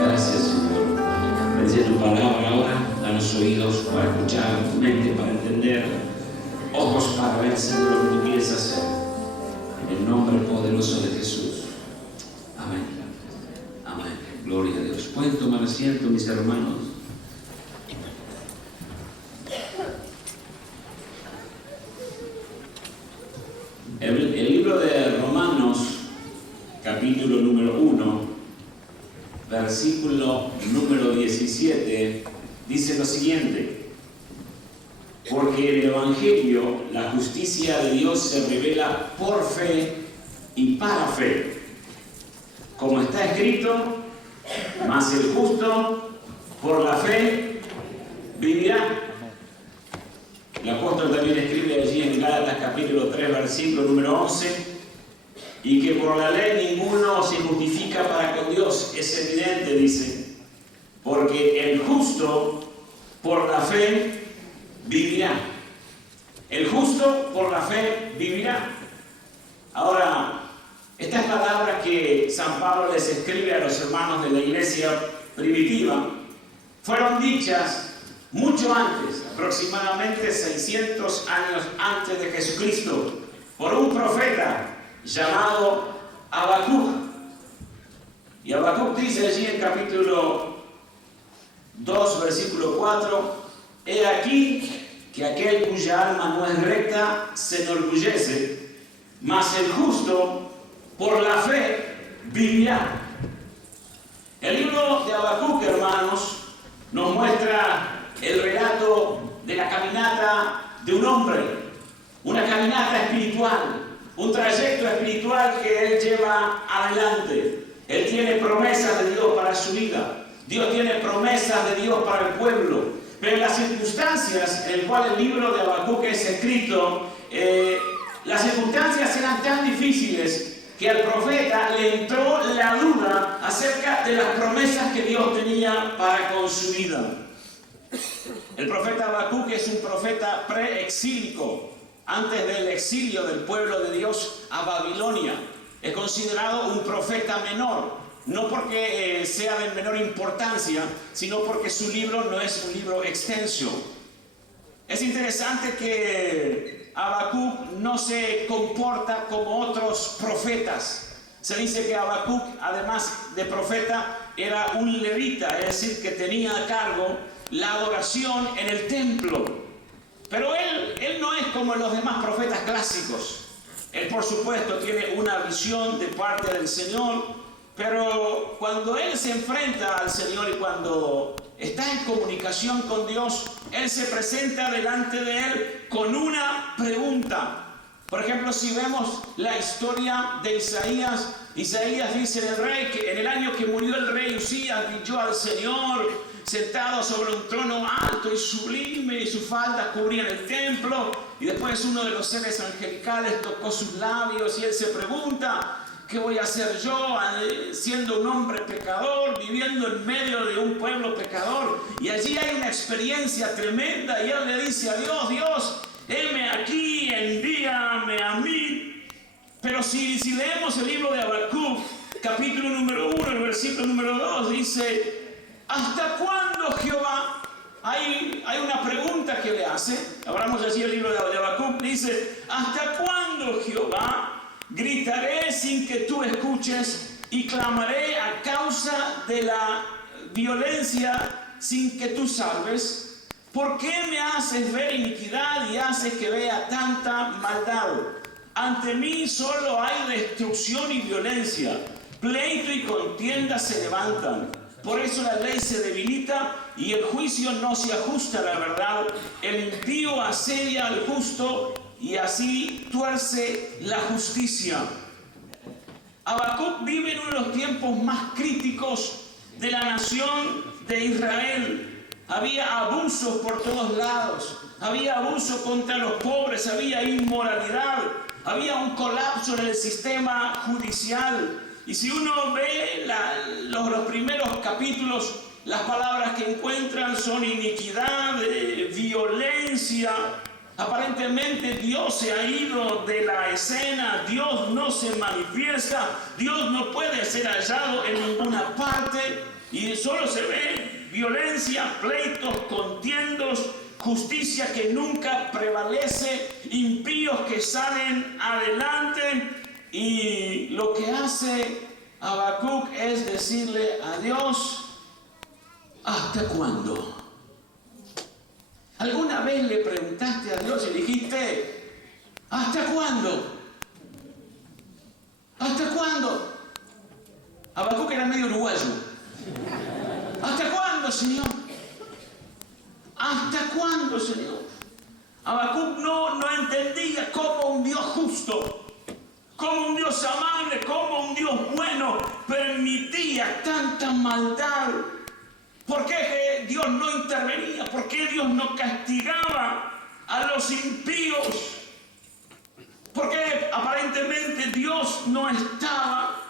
Gracias, Señor. Bendice tu palabra ahora. Danos oídos para escuchar, mente para entender, ojos para ver, Señor, lo que tú quieres hacer. En el nombre poderoso de Jesús. Amén. Amén. Gloria a Dios. ¿Pueden tomar asiento, mis hermanos? El libro de Romanos, capítulo número 1, versículo número 17, dice lo siguiente: porque en el Evangelio la justicia de Dios se revela por fe y para fe. Como está escrito, mas el justo por la fe vivirá. El apóstol también escribe allí en Gálatas capítulo 3, versículo número 11, y que por la ley ninguno se justifica para con Dios. Es evidente, dice, porque el justo por la fe vivirá. El justo por la fe vivirá. Ahora, estas palabras que San Pablo les escribe a los hermanos de la iglesia primitiva fueron dichas mucho antes, aproximadamente 600 años antes de Jesucristo, por un profeta llamado Habacuc. Y Habacuc dice allí en capítulo 2, versículo 4: he aquí que aquel cuya alma no es recta se enorgullece, mas el justo por la fe vivirá. El libro de Habacuc, hermanos, nos muestra el relato de la caminata de un hombre, una caminata espiritual, un trayecto espiritual que él lleva adelante. Él tiene promesas de Dios para su vida. Dios tiene promesas de Dios para el pueblo. Pero en las circunstancias en las cuales el libro de Habacuc es escrito, las circunstancias eran tan difíciles que al profeta le entró la duda acerca de las promesas que Dios tenía para con su vida. El profeta Habacuc es un profeta preexílico, antes del exilio del pueblo de Dios a Babilonia. Es considerado un profeta menor, no porque sea de menor importancia, sino porque su libro no es un libro extenso. Es interesante que Habacuc no se comporta como otros profetas. Se dice que Habacuc, además de profeta, era un levita, es decir, que tenía a cargo la adoración en el templo. Pero él no es como los demás profetas clásicos. Él, por supuesto, tiene una visión de parte del Señor, pero cuando él se enfrenta al Señor y cuando está en comunicación con Dios, él se presenta delante de él con una pregunta. Por ejemplo, si vemos la historia de Isaías, Isaías dice del rey que en el año que murió el rey Usías, vio al Señor sentado sobre un trono alto y sublime, y sus faldas cubrían el templo, y después uno de los seres angelicales tocó sus labios, y él se pregunta: ¿qué voy a hacer yo siendo un hombre pecador, viviendo en medio de un pueblo pecador? Y allí hay una experiencia tremenda, y él le dice a Dios: Dios, heme aquí, envíame a mí. Pero si leemos el libro de Habacuc, capítulo número 1, el versículo número 2, dice: ¿hasta cuándo, Jehová? Hay una pregunta que le hace. Abramos así el libro de Habacuc. Dice: ¿hasta cuándo, Jehová? Gritaré sin que tú escuches y clamaré a causa de la violencia sin que tú salves. ¿Por qué me haces ver iniquidad y haces que vea tanta maldad? Ante mí solo hay destrucción y violencia. Pleito y contienda se levantan. Por eso la ley se debilita y el juicio no se ajusta a la verdad. El impío asedia al justo y así tuerce la justicia. Habacuc vive en uno de los tiempos más críticos de la nación de Israel. Había abusos por todos lados. Había abuso contra los pobres, había inmoralidad, había un colapso en el sistema judicial. Y si uno ve los primeros capítulos, las palabras que encuentran son iniquidad, violencia. Aparentemente Dios se ha ido de la escena, Dios no se manifiesta, Dios no puede ser hallado en ninguna parte. y solo se ve violencia, pleitos, contiendos, justicia que nunca prevalece, impíos que salen adelante. Y lo que hace Habacuc es decirle a Dios: ¿hasta cuándo? ¿Alguna vez le preguntaste a Dios y dijiste: ¿hasta cuándo? ¿Hasta cuándo? Habacuc era medio uruguayo. ¿Hasta cuándo, Señor? ¿Hasta cuándo, Señor? Habacuc no entendía cómo un Dios justo, cómo un Dios amable, cómo un Dios bueno permitía tanta maldad. ¿Por qué Dios no intervenía? ¿Por qué Dios no castigaba a los impíos? ¿Por qué aparentemente Dios no estaba?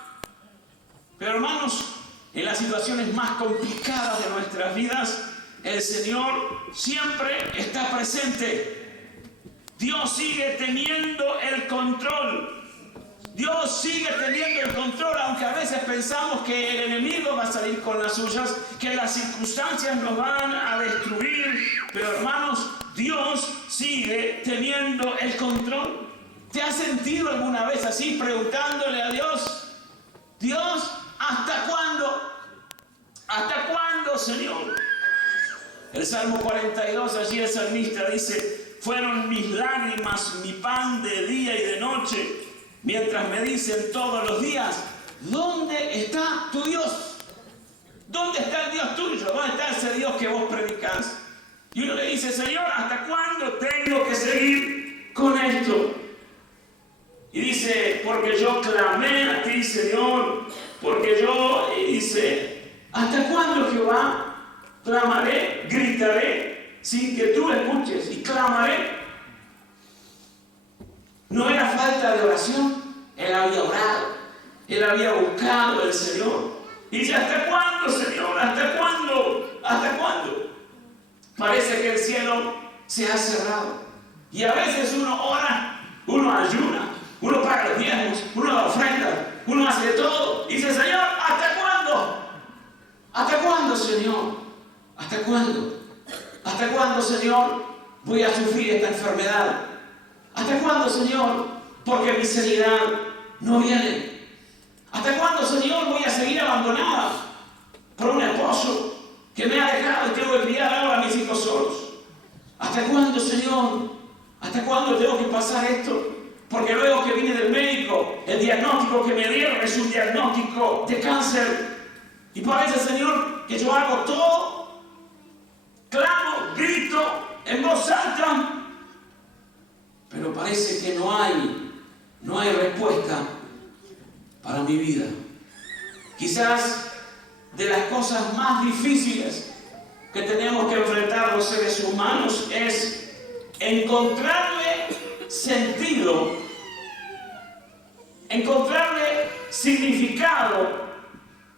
Pero hermanos, en las situaciones más complicadas de nuestras vidas, el Señor siempre está presente. Dios sigue teniendo el control. Dios sigue teniendo el control, aunque a veces pensamos que el enemigo va a salir con las suyas, que las circunstancias nos van a destruir. Pero hermanos, Dios sigue teniendo el control. ¿Te has sentido alguna vez así, preguntándole a Dios: Dios, ¿hasta cuándo? ¿Hasta cuándo, Señor? El Salmo 42, allí el salmista dice: fueron mis lágrimas mi pan de día y de noche, mientras me dicen todos los días: ¿dónde está tu Dios? ¿Dónde está el Dios tuyo? ¿Dónde está ese Dios que vos predicás? Y uno le dice: Señor, ¿hasta cuándo tengo que seguir con esto? Y dice: porque yo clamé a ti, Señor, porque yo, y dice: ¿hasta cuándo, Jehová? Clamaré, gritaré, sin que tú escuches, y clamaré. No era falta de oración, él había orado, él había buscado al Señor. Y dice: ¿hasta cuándo, Señor? ¿Hasta cuándo? ¿Hasta cuándo? Parece que el cielo se ha cerrado. Y a veces uno ora, uno ayuna, uno paga los diezmos, uno da ofrenda, uno hace de todo. Y dice: Señor, ¿hasta cuándo? ¿Hasta cuándo, Señor? ¿Hasta cuándo? ¿Hasta cuándo, Señor, voy a sufrir esta enfermedad? ¿Hasta cuándo, Señor? Porque mi sanidad no viene. ¿Hasta cuándo, Señor, voy a seguir abandonada por un esposo que me ha dejado y tengo que criar ahora a mis hijos solos? ¿Hasta cuándo, Señor? ¿Hasta cuándo tengo que pasar esto? Porque luego que vine del médico, el diagnóstico que me dieron es un diagnóstico de cáncer. Y parece, Señor, que yo hago todo, clamo, grito en voz alta, pero parece que no hay respuesta para mi vida. Quizás de las cosas más difíciles que tenemos que enfrentar los seres humanos es encontrarle sentido, encontrarle significado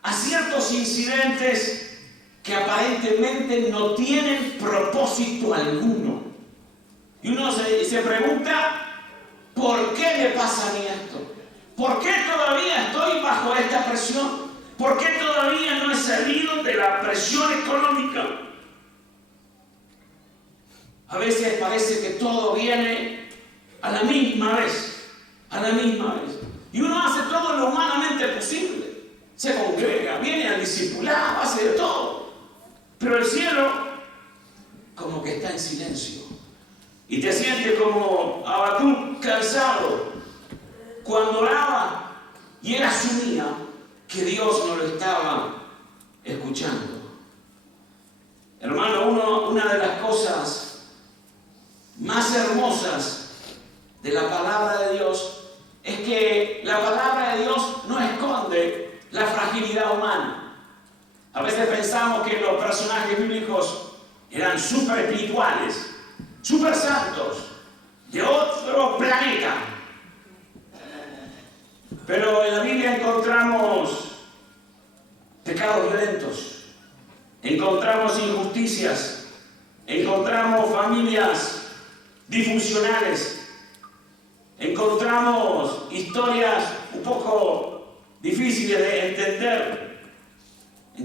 a ciertos incidentes que aparentemente no tienen propósito alguno. Y uno se pregunta: ¿por qué me pasa a mí esto? ¿Por qué todavía estoy bajo esta presión? ¿Por qué todavía no he salido de la presión económica? A veces parece que todo viene a la misma vez, Y uno hace todo lo humanamente posible. Se congrega, viene al discipulado, hace de todo. Pero el cielo como que está en silencio. Y te sientes como Habacuc, cansado, cuando oraba y él asumía que Dios no lo estaba escuchando. Hermano, una de las cosas más hermosas de la palabra de Dios es que la palabra de Dios no esconde la fragilidad humana. A veces pensamos que los personajes bíblicos eran súper espirituales, súper santos, de otro planeta. Pero en la Biblia encontramos pecados violentos, encontramos injusticias, encontramos familias disfuncionales, encontramos historias un poco difíciles de entender.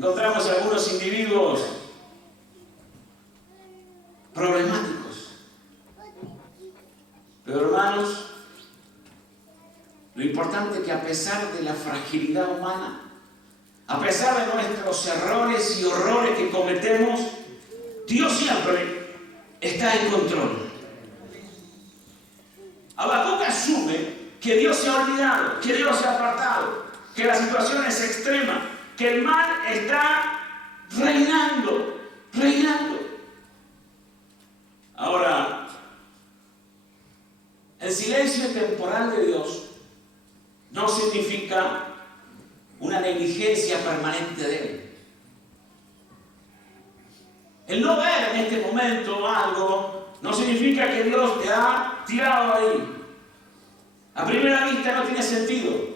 encontramos algunos individuos problemáticos. Pero hermanos, lo importante es que a pesar de la fragilidad humana, a pesar de nuestros errores y horrores que cometemos, Dios siempre está en control. Habacuc asume que Dios se ha olvidado, que Dios se ha apartado, que la situación es extrema, que el mal está reinando. Ahora, el silencio temporal de Dios no significa una negligencia permanente de Él. El no ver en este momento algo no significa que Dios te ha tirado ahí. A primera vista no tiene sentido.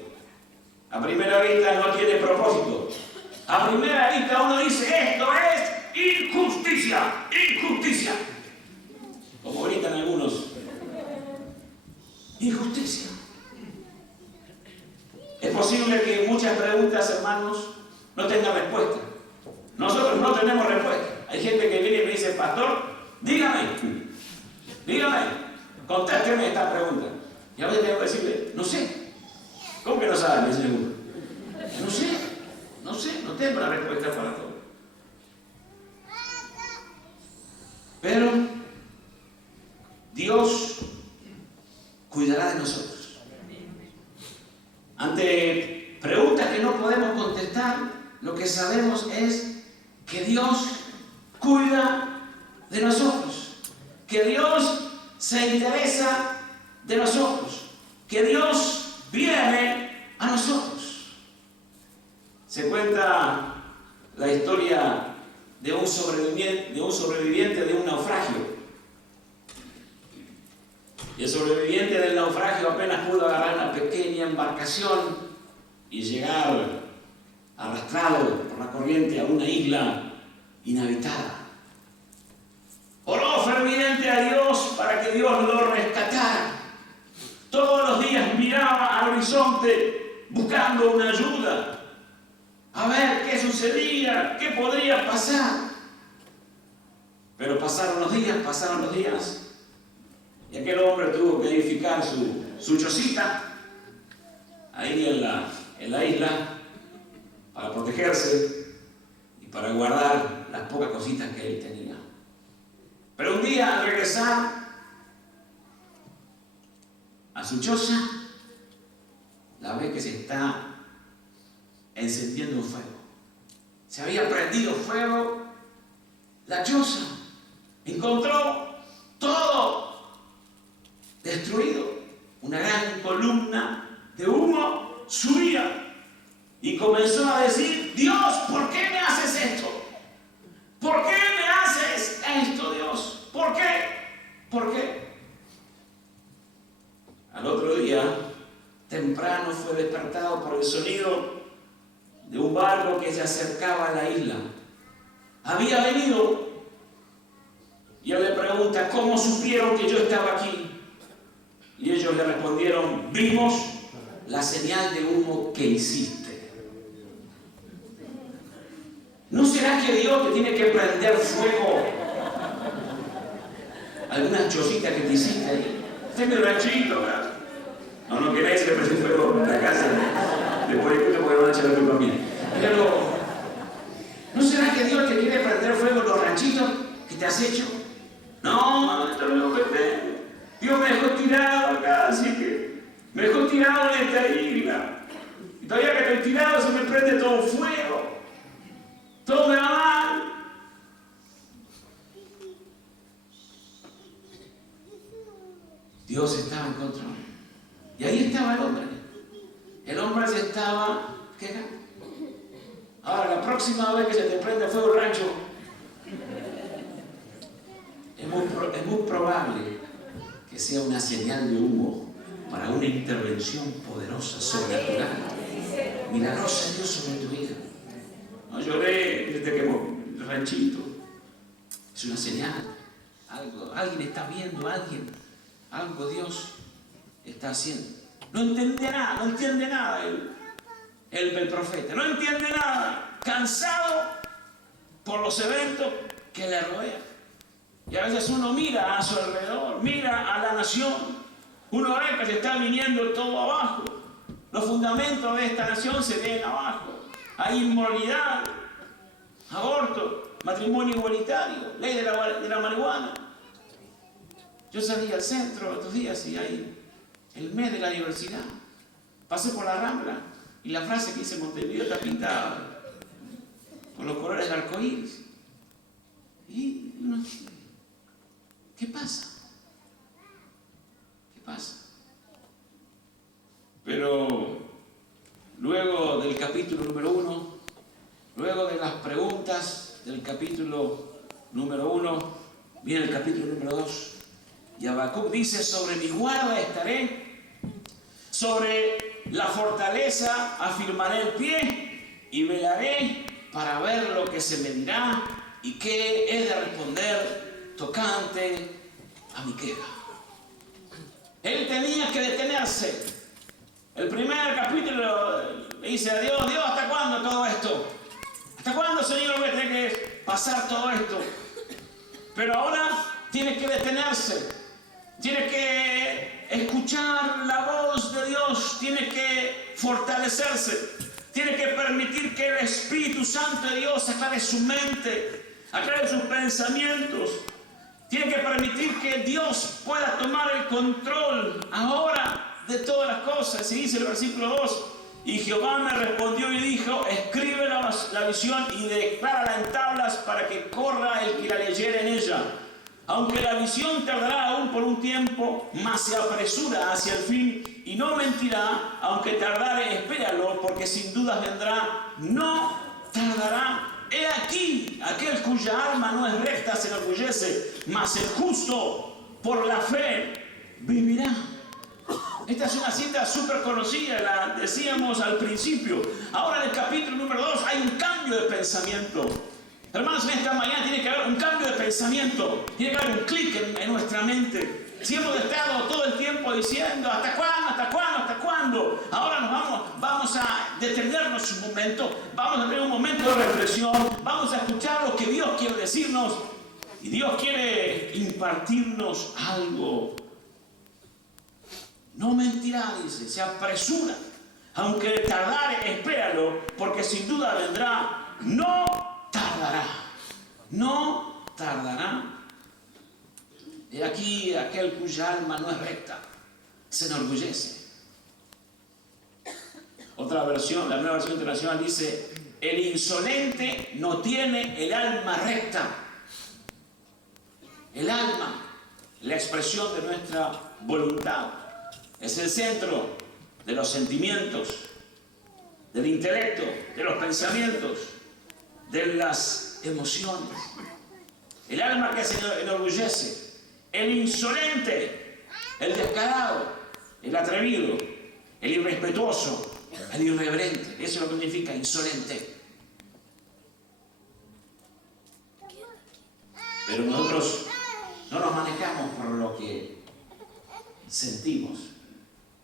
A primera vista no tiene propósito. A primera vista uno dice, esto es injusticia, injusticia. Como gritan algunos. Injusticia. Es posible que muchas preguntas, hermanos, no tengan respuesta. Nosotros no tenemos respuesta. Hay gente que viene y me dice, pastor, dígame, contésteme esta pregunta. Y a veces tengo que decirle, no sé. ¿Cómo que no sabe? Me dice uno. No sé, no tengo la respuesta para todo. Pero Dios cuidará de nosotros. Ante preguntas que no podemos contestar, lo que sabemos es que Dios cuida de nosotros, que Dios se interesa de nosotros, que Dios viene a nosotros. Se cuenta la historia de un sobreviviente de un naufragio. Y el sobreviviente del naufragio apenas pudo agarrar una pequeña embarcación y llegar arrastrado por la corriente a una isla inhabitada. Oró ferviente a Dios para que Dios lo rescatara. Todos los días miraba al horizonte buscando una ayuda, a ver qué sucedía, qué podría pasar. Pero pasaron los días, y aquel hombre tuvo que edificar su chocita ahí en la isla para protegerse y para guardar las pocas cositas que él tenía. Pero un día, al regresar a su choza, la ve que se está encendiendo un fuego. Se había prendido fuego la choza. Encontró todo destruido. Una gran columna de humo subía y comenzó a decir, Dios, ¿por qué me haces esto? ¿Por qué me haces esto, Dios? ¿Por qué? ¿Por qué? Al otro día, temprano fue despertado por el sonido de un barco que se acercaba a la isla. Había venido y él le pregunta, ¿cómo supieron que yo estaba aquí? Y ellos le respondieron, vimos la señal de humo que hiciste. ¿No será que Dios te tiene que prender fuego algunas chocitas que te hiciste ahí? Este es mi ranchito, ¿verdad? No queréis que le prende fuego en la casa. Después de que porque van a echar la culpa a mí. Pero, ¿no será que Dios te quiere prender fuego en los ranchitos que te has hecho? No, esto no es lo que tengo. Dios me dejó tirado acá, así que me dejó tirado en esta isla. Y todavía que estoy tirado se me prende todo fuego. Todo me va mal. Dios estaba en control. Y ahí estaba el hombre. El hombre se estaba quejando. Ahora, la próxima vez que se te prenda fuego el rancho, es muy probable que sea una señal de humo para una intervención poderosa, sobrenatural, milagrosa de Dios sobre tu vida. No lloré desde que el ranchito. Es una señal. Alguien está viendo, algo Dios está haciendo. No entiende nada el profeta. No entiende nada. Cansado por los eventos que le rodean. Y a veces uno mira a su alrededor, mira a la nación, uno ve que se está viniendo todo abajo. Los fundamentos de esta nación se ven abajo. Hay inmoralidad, aborto, matrimonio igualitario, ley de la marihuana. Yo salí al centro estos días y hay el mes de la diversidad. Pasé por la Rambla y la frase que dice Montevideo está pintada con los colores del arco iris. Y uno dice, ¿qué pasa? ¿Qué pasa? Pero luego del capítulo número 1, luego de las preguntas del capítulo número 1, viene el capítulo número 2. Y Habacuc dice, sobre mi guarda estaré, sobre la fortaleza afirmaré el pie y velaré para ver lo que se me dirá y qué he de responder tocante a mi queja. Él tenía que detenerse. El primer capítulo le dice a Dios, Dios, ¿hasta cuándo todo esto? ¿Hasta cuándo, Señor, voy a tener que pasar todo esto? Pero ahora tiene que detenerse, tiene que escuchar la voz de Dios, tiene que fortalecerse, tiene que permitir que el Espíritu Santo de Dios aclare su mente, aclare sus pensamientos. Tiene que permitir que Dios pueda tomar el control ahora de todas las cosas. Y dice el versículo 2, y Jehová me respondió y dijo, escribe la visión y declárala en tablas para que corra el que la leyere en ella. Aunque la visión tardará aún por un tiempo, mas se apresura hacia el fin y no mentirá, aunque tardare, espéralo, porque sin dudas vendrá, no tardará. He aquí, aquel cuya alma no es recta se enorgullece, mas el justo por la fe vivirá. Esta es una cita súper conocida, la decíamos al principio. Ahora en el capítulo número 2 hay un cambio de pensamiento. Hermanos, en esta mañana tiene que haber un cambio de pensamiento, tiene que haber un clic en nuestra mente. Si hemos estado todo el tiempo diciendo, ¿hasta cuándo? ¿Hasta cuándo? ¿Hasta cuándo? Ahora vamos a detenernos un momento, vamos a tener un momento de reflexión, vamos a escuchar lo que Dios quiere decirnos. Y Dios quiere impartirnos algo. No mentirá, dice, se apresura. Aunque tardare, espéralo, porque sin duda vendrá, no tardará. No tardará. He aquí aquel cuya alma no es recta, se enorgullece. Otra versión, la nueva versión internacional dice, el insolente no tiene el alma recta. El alma, la expresión de nuestra voluntad, es el centro de los sentimientos, del intelecto, de los pensamientos, de las emociones. El alma que se enorgullece. El insolente, el descarado, el atrevido, el irrespetuoso, el irreverente. Eso es lo que significa insolente. Pero nosotros no nos manejamos por lo que sentimos.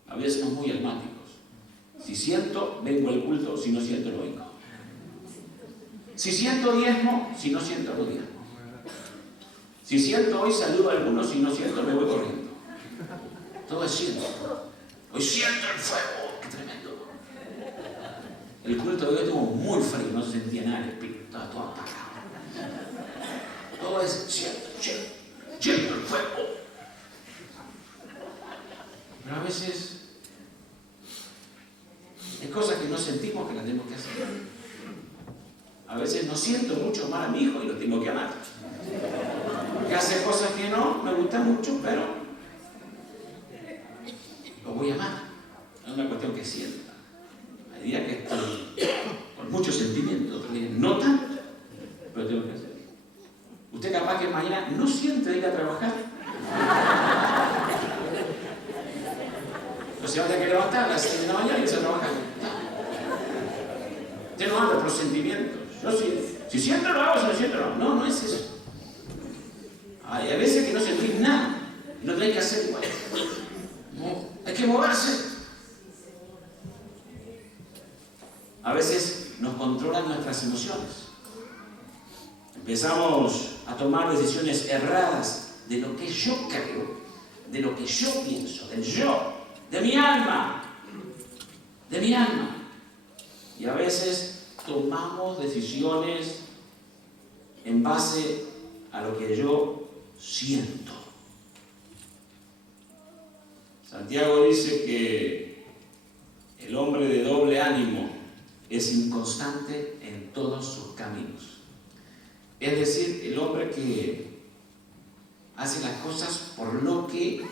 A veces somos muy almáticos. Si siento, vengo al culto. Si no siento, no vengo. Si siento, diezmo. Si no siento, no diezmo. Si siento hoy, saludo a algunos. Si no siento, me voy corriendo. Todo es siento. Hoy siento el fuego. ¡Qué tremendo! El culto de hoy estuvo muy frío. No se sentía nada el espíritu. Estaba todo apagado. Todo es siento el fuego. Pero a veces hay cosas que no sentimos que las tenemos que hacer. A veces no siento mucho amar a mi hijo y lo tengo que amar. Que hace cosas que no me gustan mucho, pero lo voy a amar. No es una cuestión que sienta. Hay días que estoy con mucho sentimiento, otros días no tanto, pero tengo que hacer. Usted capaz que mañana no siente ir a trabajar. Pues se va a tener que levantar a las 6 de la mañana y irse a trabajar. Usted no anda por sentimientos. Yo si siento lo hago, si no siento no. No, no es eso. Hay a veces que no sentís nada. Y no tenés que hacer igual. No, hay que moverse. A veces nos controlan nuestras emociones. Empezamos a tomar decisiones erradas de lo que yo creo, de lo que yo pienso, del yo, de mi alma. De mi alma. Y a veces tomamos decisiones en base a lo que yo siento. Santiago dice que el hombre de doble ánimo es inconstante en todos sus caminos. Es decir, el hombre que hace las cosas por lo que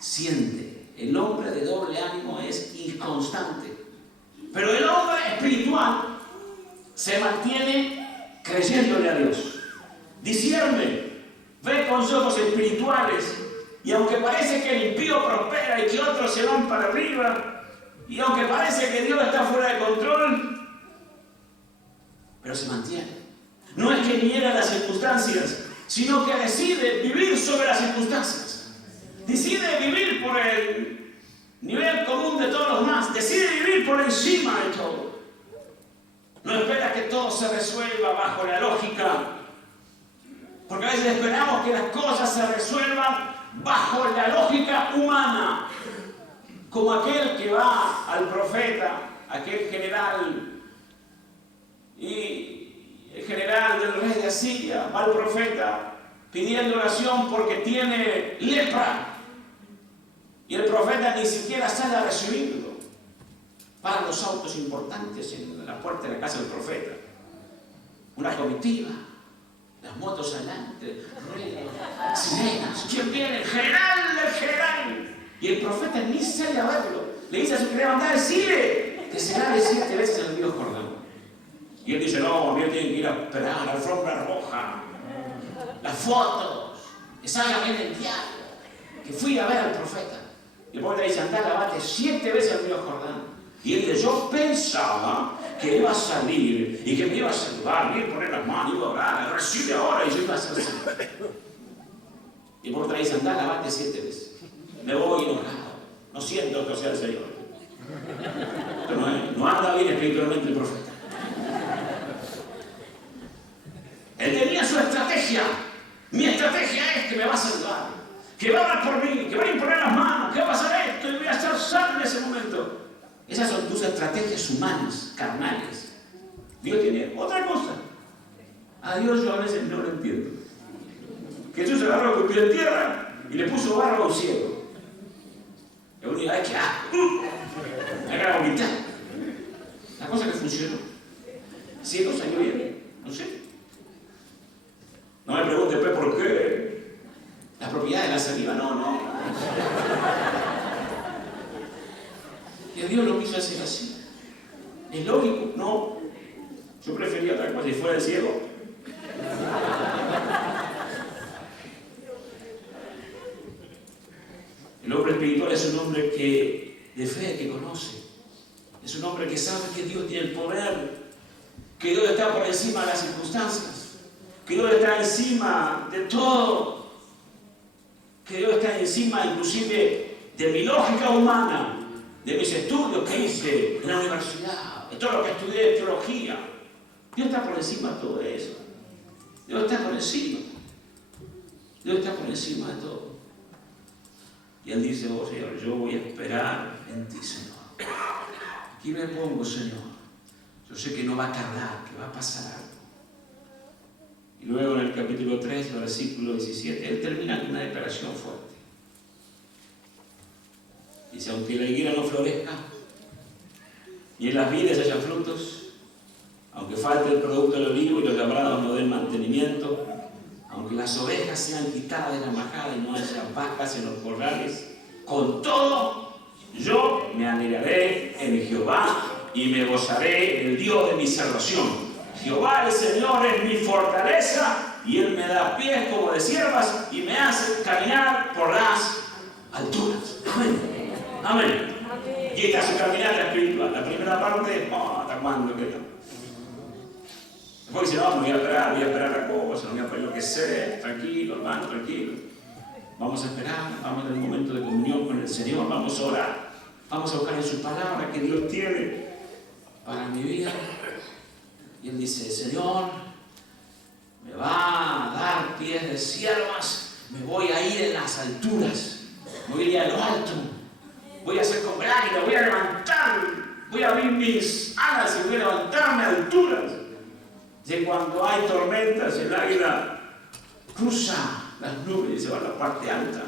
siente. El hombre de doble ánimo es inconstante. Pero el hombre espiritual se mantiene creyéndole a Dios. Discierne, ve con ojos espirituales. Y aunque parece que el impío prospera y que otros se van para arriba, y aunque parece que Dios está fuera de control, pero se mantiene. No es que niega las circunstancias, sino que decide vivir sobre las circunstancias. Decide vivir por el nivel común de todos los demás. Decide vivir por encima de todo. No espera que todo se resuelva bajo la lógica. Porque a veces esperamos que las cosas se resuelvan bajo la lógica humana. Como aquel que va al profeta, aquel general, y el general del rey de Asiria va al profeta pidiendo oración porque tiene lepra. Y el profeta ni siquiera sale a recibirlo. Para los autos importantes en la puerta de la casa del profeta. Una comitiva, las motos adelante, ruidos, sirenas. ¿Quién viene? El general del general. Y el profeta ni sale a verlo. Le dice a su querida mandar, decirle que se lave 7 veces en el río Jordán. Y él dice, no, a mí tienen que ir a esperar, la alfombra roja, las fotos, que salga bien el diario, que fui a ver al profeta. Y el profeta dice, andá, lavate 7 veces el río Jordán. Y él dice, yo pensaba que iba a salir y que me iba a saludar, me iba a poner las manos, iba a orar, recibe ahora, y yo iba a hacer así. Y el profeta dice, andá, lavate 7 veces. Me voy enojado, no siento que sea el Señor. Pero no anda bien espiritualmente el profeta. Él tenía su estrategia. Mi estrategia es que me va a saludar, que va a orar por mí, que va a imponer las manos, que va a pasar esto y voy a estar sano en ese momento. Esas son tus estrategias humanas, carnales. Dios tiene otra cosa. A Dios yo a veces no lo entiendo. Jesús agarró con pie en tierra y le puso barro a un ciego. Y uno dice, ay, ¿qué? Me acaba de vomitar. La cosa que funcionó. Ciego salió bien. No sé. No me pregunte pues por qué. La propiedad de la saliva, no. Y a Dios lo quiso hacer así. ¿Es lógico? No. Yo prefería otra cosa. Si fuera el ciego. El hombre espiritual es un hombre de fe, que conoce. Es un hombre que sabe que Dios tiene el poder, que Dios está por encima de las circunstancias, que Dios está encima de todo, que Dios está encima inclusive de mi lógica humana, de mis estudios que hice en la universidad, de todo lo que estudié de teología. Dios está por encima de todo eso. Dios está por encima. Dios está por encima de todo. Y Él dice, oh Señor, yo voy a esperar en ti, Señor. Aquí me pongo, Señor. Yo sé que no va a tardar, que va a pasar algo. Y luego en el capítulo 3, versículo 17, Él termina con una declaración fuerte. Dice, aunque la higuera no florezca, ni en las vides haya frutos, aunque falte el producto del olivo y los labrados no den mantenimiento, aunque las ovejas sean quitadas de la majada y no haya vacas en los corrales, con todo yo me alegraré en Jehová y me gozaré en el Dios de mi salvación. Jehová el Señor es mi fortaleza y Él me da pies como de ciervas y me hace caminar por las alturas. Amén. Amén. Y esta es su caminata espiritual. La primera parte, ¿hasta cuándo? ¿Qué tal? Después dice, no voy a esperar la cosa, no voy a enloquecer, tranquilo, hermano, tranquilo. Vamos a esperar, vamos en el momento de comunión con el Señor, vamos a orar, vamos a buscar en su palabra que Dios tiene para mi vida. Y Él dice, Señor, me va a dar pies de siervas, me voy a ir en las alturas, voy a ir a lo alto, voy a ser como el águila, voy a levantar, voy a abrir mis alas y voy a levantarme a alturas. Y cuando hay tormentas, el águila cruza las nubes y se va a la parte alta.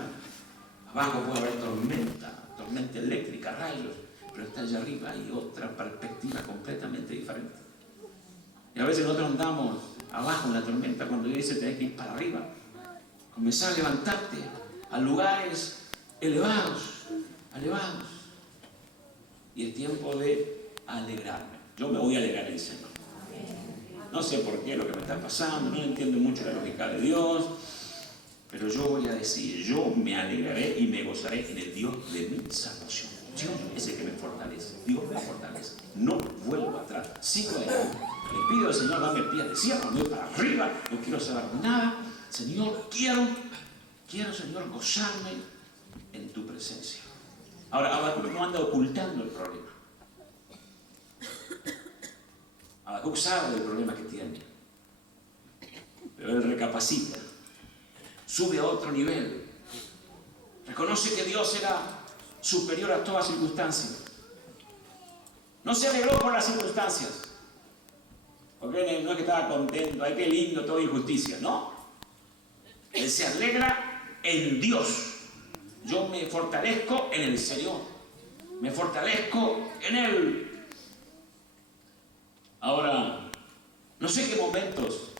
Abajo puede haber tormenta eléctrica, rayos, pero está allá arriba hay otra perspectiva completamente diferente. Y a veces nosotros andamos abajo en la tormenta cuando Dios dice tenés que ir para arriba, comenzar a levantarte a lugares elevados. Y es tiempo de alegrarme. Yo me voy a alegrar en el Señor. No sé por qué lo que me está pasando, no entiendo mucho la lógica de Dios, pero yo voy a decir, yo me alegraré y me gozaré en el Dios de mi salvación. Dios es el que me fortalece, Dios me fortalece. No vuelvo atrás, sigo adelante. Le pido al Señor, dame pies de sierra, me voy para arriba, no quiero saber nada. Señor, quiero, Señor, gozarme en tu presencia. Ahora, Habacuc no anda ocultando el problema. Habacuc sabe del problema que tiene, pero él recapacita, sube a otro nivel, reconoce que Dios era superior a todas circunstancias. No se alegró por las circunstancias, porque no es que estaba contento, ay qué lindo, toda injusticia, no. Él se alegra en Dios. Yo me fortalezco en el Señor, me fortalezco en Él. Ahora, no sé qué momentos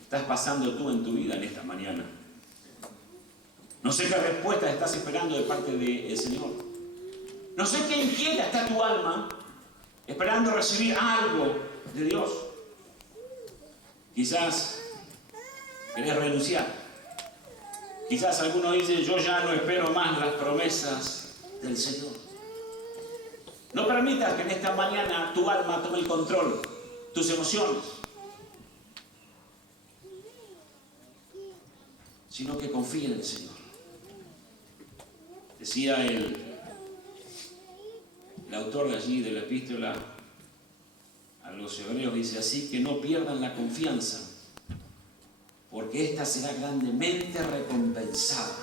estás pasando tú en tu vida en esta mañana. No sé qué respuestas estás esperando de parte del Señor. No sé qué inquieta está tu alma esperando recibir algo de Dios. Quizás querés renunciar. Quizás alguno dice, yo ya no espero más las promesas del Señor. No permitas que en esta mañana tu alma tome el control, tus emociones, sino que confíe en el Señor. Decía el autor de allí de la epístola a los hebreos, dice así, que no pierdan la confianza, porque ésta será grandemente recompensada.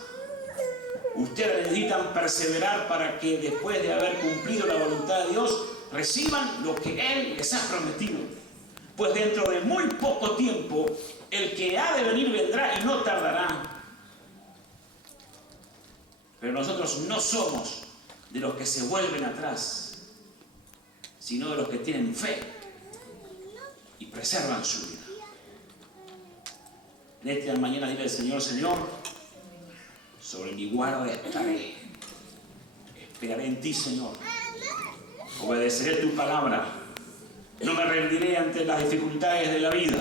Ustedes necesitan perseverar para que después de haber cumplido la voluntad de Dios, reciban lo que Él les ha prometido. Pues dentro de muy poco tiempo, el que ha de venir vendrá y no tardará. Pero nosotros no somos de los que se vuelven atrás, sino de los que tienen fe y preservan su vida. En esta mañana dile al Señor, Señor, sobre mi guarda estaré. Esperaré en ti, Señor. Obedeceré tu palabra. No me rendiré ante las dificultades de la vida.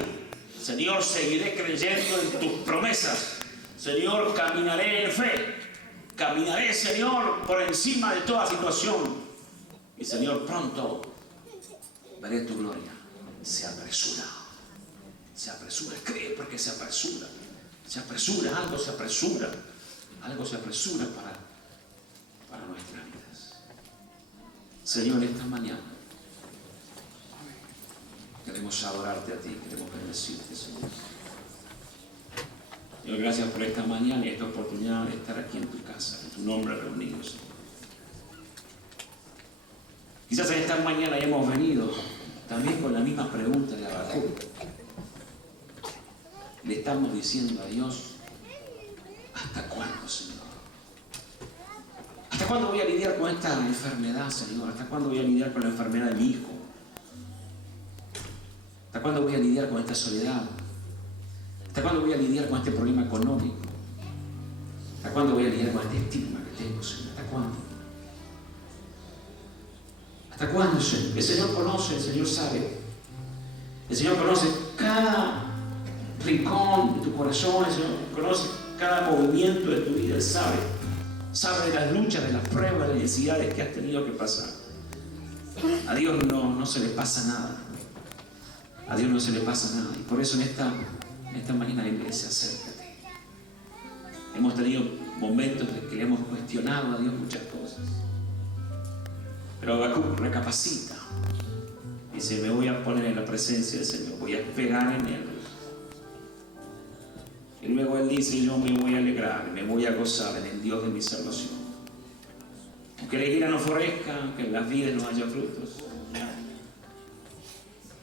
Señor, seguiré creyendo en tus promesas. Señor, caminaré en fe. Caminaré, Señor, por encima de toda situación. Y, Señor, pronto veré tu gloria. Se apresura. Se apresura. Cree porque se apresura. Se apresura. Algo se apresura. Algo se apresura para nuestras vidas. Señor, esta mañana queremos adorarte a ti, queremos bendecirte, Señor. Señor, gracias por esta mañana y esta oportunidad de estar aquí en tu casa, en tu nombre reunidos, Señor. Quizás en esta mañana hayamos venido también con la misma pregunta de Habacuc. Le estamos diciendo a Dios, ¿hasta cuándo, Señor? ¿Hasta cuándo voy a lidiar con esta enfermedad, Señor? ¿Hasta cuándo voy a lidiar con la enfermedad de mi hijo? ¿Hasta cuándo voy a lidiar con esta soledad? ¿Hasta cuándo voy a lidiar con este problema económico? ¿Hasta cuándo voy a lidiar con este estigma que tengo, Señor? ¿Hasta cuándo? ¿Hasta cuándo, Señor? El Señor conoce, el Señor sabe. El Señor conoce cada rincón de tu corazón, el Señor conoce cada movimiento de tu vida, Él sabe. Sabe de las luchas, de las pruebas, de las necesidades que has tenido que pasar. A Dios no se le pasa nada. A Dios no se le pasa nada. Y por eso en esta mañana la iglesia, acércate. Hemos tenido momentos en que le hemos cuestionado a Dios muchas cosas. Pero Habacuc recapacita. Dice, me voy a poner en la presencia del Señor. Voy a esperar en Él. Y luego Él dice, yo me voy a alegrar, me voy a gozar en el Dios de mi salvación. Aunque la higuera no florezca, aunque en las vides no haya frutos.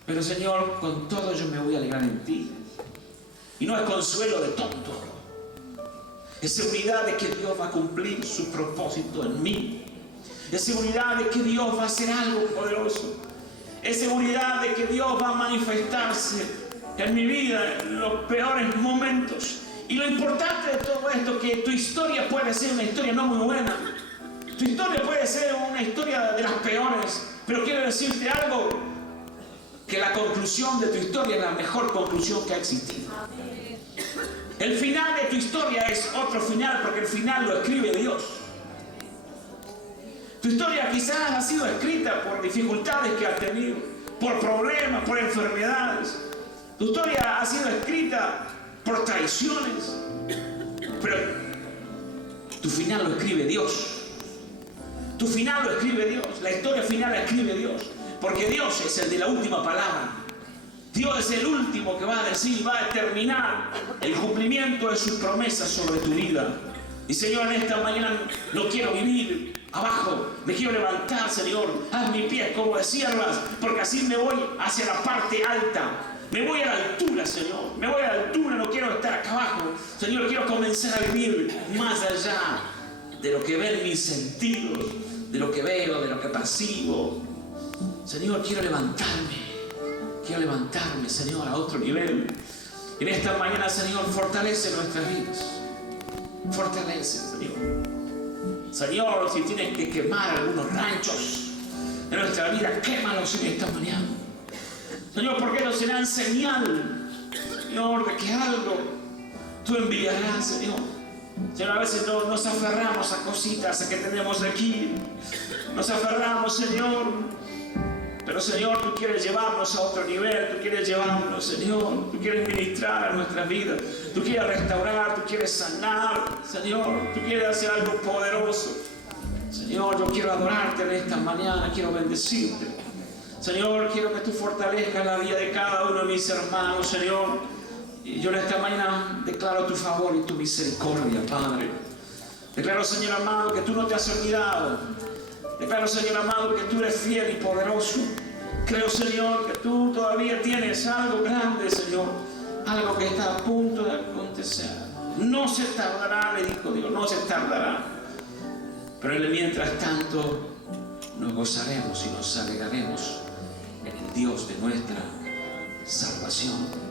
Pero Señor, con todo yo me voy a alegrar en ti. Y no es consuelo de tonto. Es seguridad de que Dios va a cumplir su propósito en mí. Es seguridad de que Dios va a hacer algo poderoso. Es seguridad de que Dios va a manifestarse en mi vida en los peores momentos. Y lo importante de todo esto es que tu historia puede ser una historia no muy buena. Tu historia puede ser una historia de las peores. Pero quiero decirte algo, que la conclusión de tu historia es la mejor conclusión que ha existido. El final de tu historia es otro final, porque el final lo escribe Dios. Tu historia quizás ha sido escrita por dificultades que has tenido, por problemas, por enfermedades. Tu historia ha sido escrita por traiciones, pero tu final lo escribe Dios. Tu final lo escribe Dios. La historia final la escribe Dios, porque Dios es el de la última palabra. Dios es el último que va a decir, va a determinar el cumplimiento de sus promesas sobre tu vida. Y Señor, en esta mañana no quiero vivir abajo, me quiero levantar, Señor. Haz mis pies como de siervas, porque así me voy hacia la parte alta. Me voy a la altura, Señor. Me voy a la altura, no quiero estar acá abajo. Señor, quiero comenzar a vivir más allá de lo que ven mis sentidos, de lo que veo, de lo que percibo. Señor, quiero levantarme, Señor, a otro nivel. En esta mañana, Señor, fortalece nuestras vidas. Fortalece, Señor. Señor, si tienes que quemar algunos ranchos de nuestra vida, quémalos en esta mañana. Señor, porque nos serán señal, Señor, de que algo tú enviarás, Señor. Señor, a veces nos aferramos a cositas que tenemos aquí. Nos aferramos, Señor. Pero, Señor, tú quieres llevarnos a otro nivel. Tú quieres llevarnos, Señor. Tú quieres ministrar a nuestras vidas. Tú quieres restaurar, tú quieres sanar, Señor. Tú quieres hacer algo poderoso. Señor, yo quiero adorarte en esta mañana. Quiero bendecirte. Señor, quiero que tú fortalezcas la vida de cada uno de mis hermanos, Señor. Y yo en esta mañana declaro tu favor y tu misericordia, Padre. Declaro, Señor amado, que tú no te has olvidado. Declaro, Señor amado, que tú eres fiel y poderoso. Creo, Señor, que tú todavía tienes algo grande, Señor. Algo que está a punto de acontecer. No se tardará, le dijo Dios, no se tardará. Pero mientras tanto, nos gozaremos y nos alegraremos en el Dios de nuestra salvación.